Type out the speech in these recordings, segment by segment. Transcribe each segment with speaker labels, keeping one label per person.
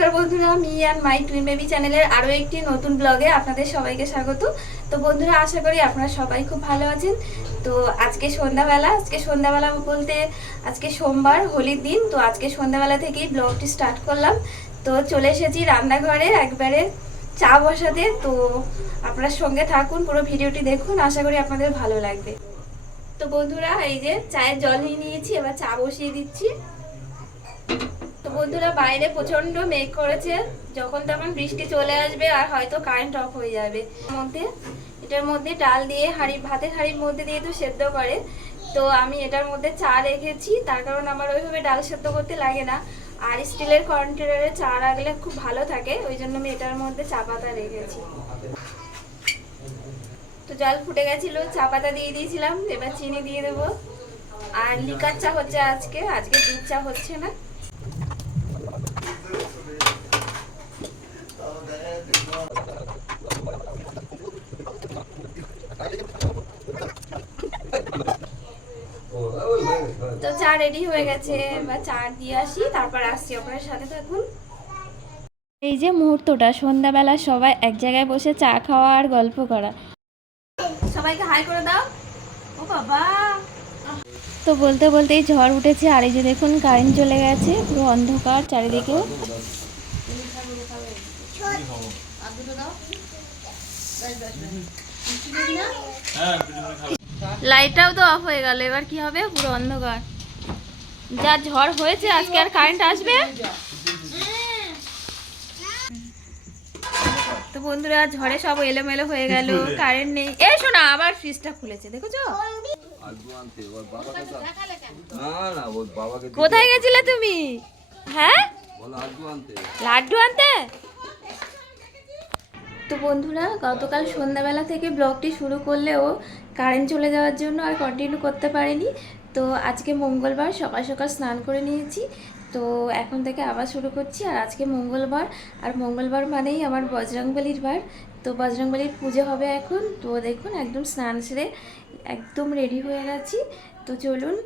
Speaker 1: নমস্কার বন্ধুরা, me and my twin baby চ্যানেলের আরও একটি নতুন ব্লগে আপনাদের সবাইকে স্বাগত। তো বন্ধুরা, আশা করি আপনারা সবাই খুব ভালো আছেন। তো আজকে সন্ধ্যাবেলা আজকে সন্ধ্যাবেলা বলতে আজকে সোমবার, হোলির দিন। তো আজকে সন্ধ্যাবেলা থেকেই ব্লগটি স্টার্ট করলাম। তো চলে এসেছি রান্নাঘরে একবারে চা বসাতে। তো আপনার সঙ্গে থাকুন, পুরো ভিডিওটি দেখুন। আশা করি আপনাদের ভালো লাগবে। তো বন্ধুরা, এই যে চায়ের জল নিয়ে নিয়েছি, এবার চা বসিয়ে দিচ্ছি। বন্ধুরা বাইরে প্রচণ্ড মেঘ করেছে। যখন তখন বৃষ্টি চলে আসবে আর হয়তো কারেন্ট অফ হয়ে যাবে। মধ্যে, এটার মধ্যে ডাল দিয়ে হাঁড়ি, ভাতের হাঁড়ির মধ্যে দিয়ে তো সেদ্ধ করে। তো আমি এটার মধ্যে চা রেখেছি। তার কারণ আমার ওইভাবে ডাল সেদ্ধ করতে লাগে না। আর স্টিলের কন্টেনারে চা রাখলে খুব ভালো থাকে। ওই জন্য আমি এটার মধ্যে চা পাতা রেখেছি। তো জল ফুটে গেছিল, চা পাতা দিয়ে দিয়েছিলাম। এবার চিনি দিয়ে দেবো। আর লিকার চা হচ্ছে আজকে। আজকে দুধ চা হচ্ছে না তো চা রেডি হয়ে গেছে। এবার চা দিয়ে আসি তারপর আসছি আপনার সাথে থাকুন। এই যে মুহূর্তটা সন্ধ্যাবেলা সবাই এক জায়গায় বসে চা খাওয়া আর গল্প করা। সবাইকে হাই করে দাও। ও বাবা। তো বলতে বলতেই ঝড় উঠেছে আর এই যে দেখুন কারেন্ট চলে গেছে পুরো অন্ধকার চারিদিকে। লাইটটাও তো অফ হয়ে গেল এবার কি হবে? পুরো অন্ধকার। যা ঝড় হয়েছে আজকে আর কারেন্ট আসবে? তো বন্ধুরা ঝড়ে সব এলোমেলো হয়ে গেল কারেন্ট নেই। এই শোনা আবার ফ্রিজটা খুলেছে দেখেছ? কোথায় গেছিলে তুমি? হ্যাঁ? লাড্ডু আনতে? তো বন্ধুরা গতকাল সন্ধ্যাবেলা থেকে ব্লগটি শুরু করলেও কারেন্ট চলে যাওয়ার জন্য আর কন্টিনিউ করতে পারিনি। তো আজকে মঙ্গলবার সকাল সকাল স্নান করে নিয়েছি। তো এখন থেকে আবার শুরু করছি আর আজকে মঙ্গলবার। আর মঙ্গলবার মানেই আমার বজরংবলির বার। তো বজরংবলির পুজো হবে এখন। তো দেখুন, একদম স্নান সেরে একদম রেডি হয়ে গেছি। তো চলুন,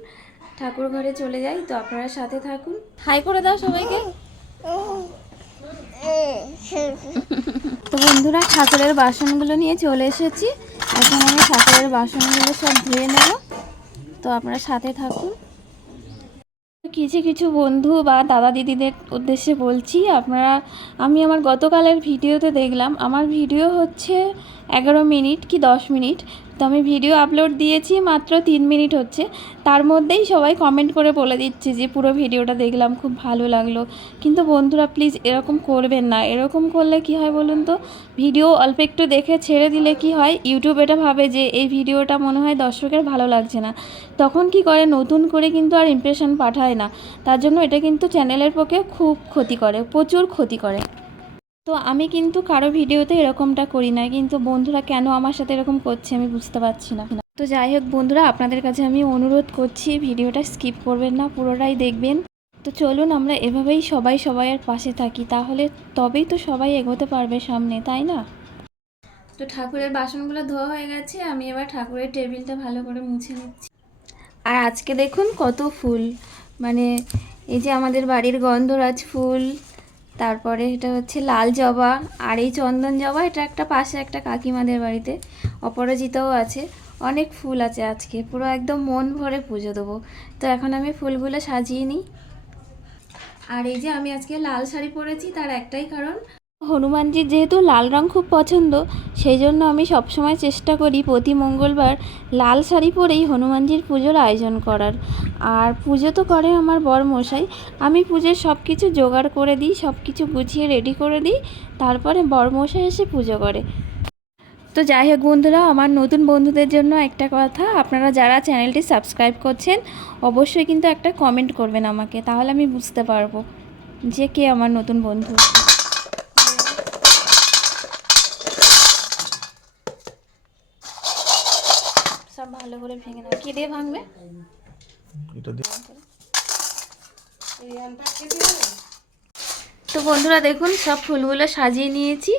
Speaker 1: ঠাকুর ঘরে চলে যাই। তো আপনারা সাথে থাকুন। হাই করে দাও সবাইকে। তো বন্ধুরা, ঠাকুরের বাসনগুলো নিয়ে চলে এসেছি। এখন আমি ঠাকুরের বাসনগুলো সব ধুয়ে নেব। তো আপনারা সাথে থাকুন। কিছু কিছু বন্ধু বা দাদা দিদিদের উদ্দেশ্যে বলছি, আপনারা, আমি আমার গতকালের ভিডিওতে দেখলাম, আমার ভিডিও হচ্ছে এগারো মিনিট কি দশ মিনিট। তো আমি ভিডিও আপলোড দিয়েছি, মাত্র তিন মিনিট হচ্ছে। তার মধ্যেই সবাই কমেন্ট করে বলে দিচ্ছে যে, পুরো ভিডিওটা দেখলাম, খুব ভালো লাগল। কিন্তু বন্ধুরা প্লিজ এরকম করবেন না। এরকম করলে কি হয় বলুন তো? ভিডিও অল্প একটু দেখে ছেড়ে দিলে কি হয়? ইউটিউব এটা ভাবে যে, এই ভিডিওটা মনে হয় দর্শকের ভালো লাগছে না। তখন কি করে? নতুন করে কিন্তু আর ইমপ্রেশন পাঠায় না। তার জন্য এটা কিন্তু চ্যানেলের পক্ষে খুব ক্ষতি করে, প্রচুর ক্ষতি করে। তো আমি কিন্তু কারও ভিডিওতে এরকমটা করি না, কিন্তু বন্ধুরা কেন আমার সাথে এরকম করছে আমি বুঝতে পারছি না। তো যাই হোক বন্ধুরা, আপনাদের কাছে আমি অনুরোধ করছি ভিডিওটা স্কিপ করবেন না, পুরোটাই দেখবেন। তো চলুন আমরা এভাবেই সবাই সবাইয়ের পাশে থাকি, তাহলে তবেই তো সবাই এগোতে পারবে সামনে, তাই না? তো ঠাকুরের বাসনগুলো ধোয়া হয়ে গেছে, আমি এবার ঠাকুরের টেবিলটা ভালো করে মুছে নিচ্ছি। আর আজকে দেখুন কত ফুল মানে এই যে আমাদের বাড়ির গন্ধরাজ ফুল তারপরে এটা হচ্ছে লাল জবা, আর এই চন্দন জবা, এটা একটা পাশে একটা কাকিমাদের বাড়িতে, অপরাজিতাও আছে। অনেক ফুল আছে আজকে, পুরো একদম মন ভরে পুজো দেবো। তো এখন আমি ফুলগুলো সাজিয়ে নিই। আর এই যে আমি আজকে লাল শাড়ি পরেছি, তার একটাই কারণ হনুমানজির যেহেতু লাল রং খুব পছন্দ সেই জন্য আমি সবসময় চেষ্টা করি প্রতি মঙ্গলবার লাল শাড়ি পরেই হনুমানজির পুজোর আয়োজন করার। আর পুজো তো করে আমার বর মশাই আমি পুজোর সব কিছু জোগাড় করে দিই সব কিছু গুছিয়ে রেডি করে দিই, তারপরে বর মশাই এসে পুজো করে। তো যাই হোক বন্ধুরা, আমার নতুন বন্ধুদের জন্য একটা কথা, আপনারা যারা চ্যানেলটি সাবস্ক্রাইব করছেন, অবশ্যই কিন্তু একটা কমেন্ট করবেন আমাকে, তাহলে আমি বুঝতে পারব যে কে আমার নতুন বন্ধু। সব ভালো করে ভেঙে নাও। কি দিয়ে ভাঙবে? এটা দিয়ে তো বন্ধুরা দেখুন সব ফুলগুলো সাজিয়ে নিয়েছি।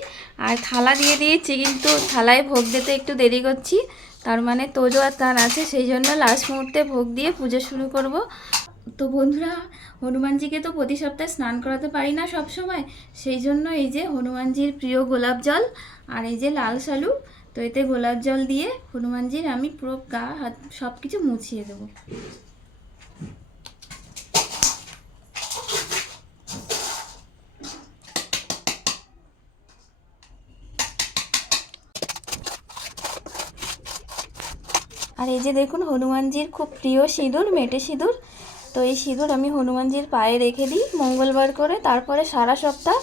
Speaker 1: আর থালা দিয়ে দিয়েছি কিন্তু থালায় ভোগ দিতে একটু দেরি করছি। তার মানে তোজো আর তার আছে সেই জন্য লাস্ট মুহূর্তে ভোগ দিয়ে পুজো শুরু করব। তো বন্ধুরা হনুমানজিকে তো প্রতি সপ্তাহে স্নান করাতে পারি না সব সময় সেই জন্য এই যে হনুমানজির প্রিয় গোলাপ জল আর এই যে লাল সালু তো এতে গোলাপ জল দিয়ে হনুমানজির আমি পুরো গা, হাত সব কিছু মুছিয়ে দেবো। আর এই যে দেখুন, হনুমানজির খুব প্রিয় সিঁদুর, মেটে সিঁদুর। তো এই সিঁদুর আমি হনুমানজির পায়ে রেখে দিই মঙ্গলবার করে। তারপরে সারা সপ্তাহ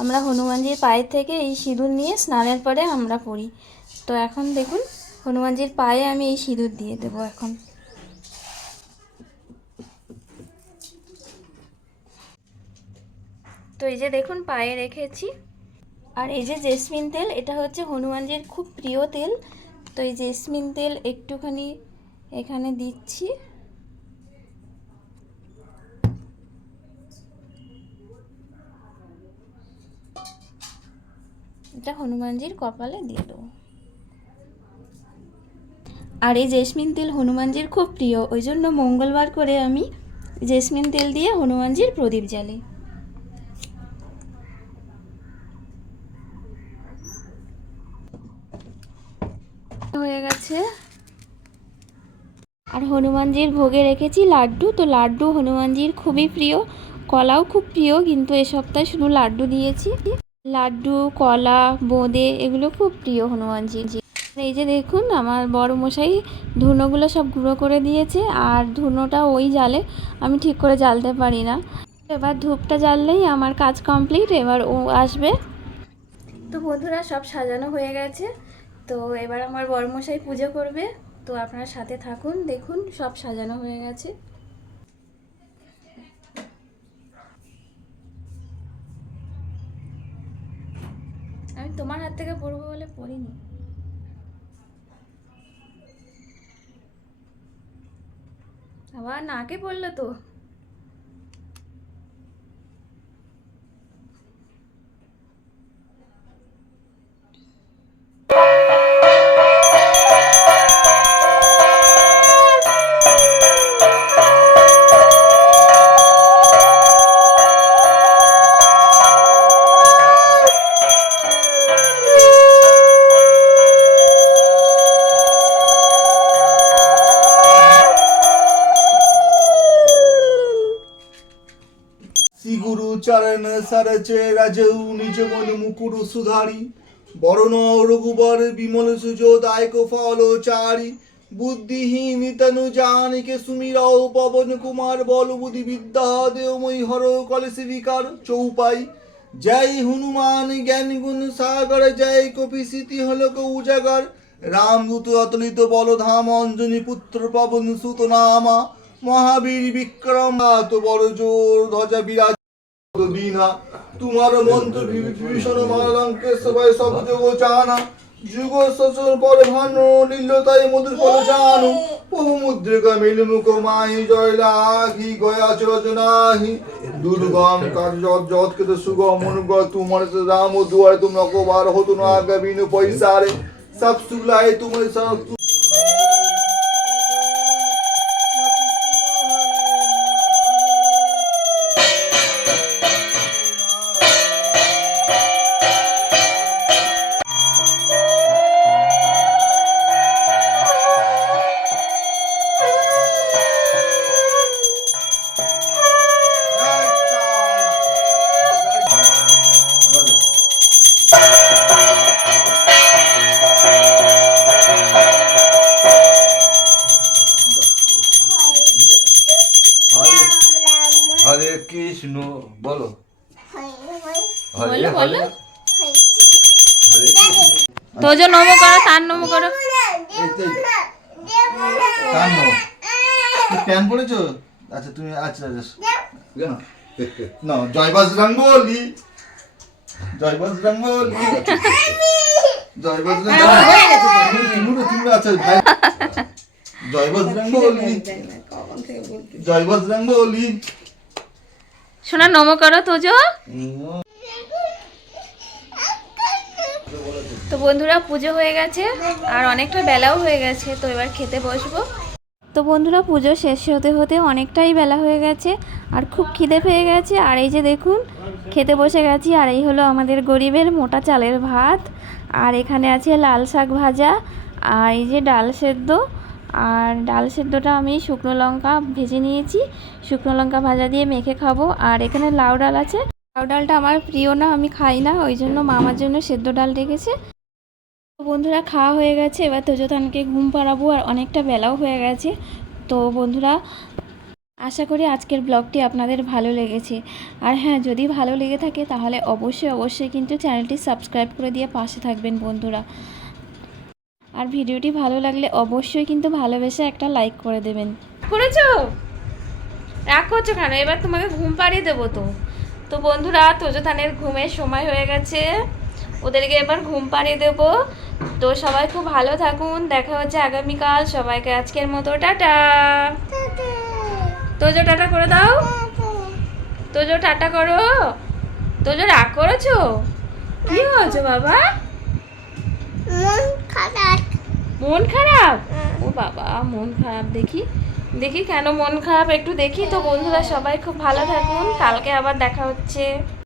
Speaker 1: আমরা হনুমানজির পায়ের থেকে এই সিঁদুর নিয়ে স্নানের পরে আমরা পড়ি তো এখন দেখুন, হনুমানজির পায়ে আমি এই সিঁদুর দিয়ে দেবো এখন। তো এই যে দেখুন, পায়ে রেখেছি। আর এই যে জেসমিন তেল, এটা হচ্ছে হনুমানজির খুব প্রিয় তেল। তো এই জেসমিন তেল একটুখানি এখানে দিচ্ছি। এটা হনুমানজির কপালে দিয়ে দেবো। আর এই জেসমিন তেল হনুমানজির খুব প্রিয়, ওই জন্য মঙ্গলবার করে আমি জেসমিন তেল দিয়ে হনুমানজির প্রদীপ জ্বালি। হয়ে গেছে। আর হনুমানজির ভোগে রেখেছি লাড্ডু, তো লাড্ডু হনুমানজির খুবই প্রিয়, কলাও খুব প্রিয়, কিন্তু এ সপ্তাহে শুধু লাড্ডু দিয়েছি। লাড্ডু, কলা, বোঁদে, এগুলো খুব প্রিয় হনুমানজির। এই যে দেখুন, আমার বড় মশাই ধুনোগুলো সব গুঁড়ো করে দিয়েছে, আর ধুনোটা ওই জালে আমি ঠিক করে জ্বালতে পারি না। এবার ধূপটা জ্বাললেই আমার কাজ কমপ্লিট, এবার ও আসবে। তো বন্ধুরা, সব সাজানো হয়ে গেছে। তো এবার আমার বড়মশাই পুজো করবে। তো আপনারা সাথে থাকুন, দেখুন, সব সাজানো হয়ে গেছে। আমি তোমার হাত থেকে পড়ব বলে পড়িনি। আবার নাকে পড়ল তো।
Speaker 2: শ্রী গুরু চরণ সরচে রাজ নিজ মন মুকুর সুধারি। বরণ রঘুবর বিমল সুজো দায়ক ফল চারি। বুদ্ধিহীন তনু জানিকে সুমিরাও পবন কুমার বল বুদ্ধি বিদ্যা দেওময়ী হর কলেশী বিকার চৌপাই। জয় হনুমান জ্ঞান গুণ সাগর, জয় কপি স্মৃতি হলক উজাগর রামদূত অতলিত বলধাম অঞ্জনী পুত্র পবন সুত নামা মহাবীর বিক্রম, তো বড় জোর ধ্বজা বিরাজ দীনা। তোমার মন্ত্র বিভীষণ মালঙ্কে সবাই সব যোগ চানা যুগ সচর পর ভান নীলতায় মধুর পর জানু। বহু মুদ্রিকা মিল মুখ মাহি জয় লাঘি গয়া চরজনাহি। দুর্গম কার্য যত কৃত সুগম অনুগ তোমার রাম দুয়ারে তুম নকবার হতো না আগে বিনু পয়সারে সব সুলাই তোমার
Speaker 3: কৃষ্ণ বলো। হরে
Speaker 1: বলো, বলো।
Speaker 3: হরে হরে। কৃষ্ণ।
Speaker 1: তো যে নম করো তার নম করো।
Speaker 2: কান নাও। তো প্যান্ট আচ্ছা তুমি আচ্ছা আচ্ছা। না জয় বজরং বলি জয় বজরং বলি জয় বজরং তুমি তুমি আচ্ছা ভাই জয় বজরং বলি জয় বজরং বলি
Speaker 1: শোনা নম করো তোজো। তো বন্ধুরা, পুজো হয়ে গেছে, আর অনেকটা বেলাও হয়ে গেছে, তো এবার খেতে বসবো। তো বন্ধুরা, পুজো শেষ হতে হতে অনেকটাই বেলা হয়ে গেছে, আর খুব খিদে পেয়ে গেছে। আর এই যে দেখুন, খেতে বসে গেছি, আর এই হলো আমাদের গরিবের মোটা চালের ভাত। আর এখানে আছে লাল শাক ভাজা, আর এই যে ডাল সেদ্ধ। আর ডাল সেদ্ধটা আমি শুকনো লঙ্কা ভেজে নিয়েছি। শুকনো লঙ্কা ভাজা দিয়ে মেখে খাব। আর এখানে লাউ ডাল আছে। লাউ ডালটা আমার প্রিয় না, আমি খাই না, ওই জন্য মামার জন্য সেদ্ধ ডাল রেখেছে বন্ধুরা, খাওয়া হয়ে গেছে। এবার তোজতানকে ঘুম পাড়াবো আর অনেকটা বেলাও হয়ে গেছে। তো বন্ধুরা, আশা করি আজকের ব্লগটি আপনাদের ভালো লেগেছে। আর হ্যাঁ যদি ভালো লেগে থাকে তাহলে অবশ্যই অবশ্যই কিন্তু চ্যানেলটি সাবস্ক্রাইব করে দিয়ে পাশে থাকবেন বন্ধুরা। আর ভিডিওটি ভালো লাগলে অবশ্যই কিন্তু ভালোবেসে একটা লাইক করে দেবেন। করেছ? করছ কেন? এবার তোমাকে ঘুম পাড়িয়ে দেবো তো। তো বন্ধুরা তোজতানের ঘুমের সময় হয়ে গেছে। ওদেরকে এবার ঘুম পাড়িয়ে দেবো। তো সবাই খুব ভালো থাকুন। দেখা হচ্ছে আগামীকাল। সবাইকে আজকের মতো টাটা। তোজো টাটা করে দাও। তোজো টাটা করো। তোজো রাগ করেছ? কি হয়েছে বাবা? মন খারাপ? ও বাবা মন খারাপ দেখি। দেখি কেন মন খারাপ? একটু দেখি তো বন্ধুরা সবাই। খুব ভালো থাকুন। কালকে আবার দেখা হচ্ছে।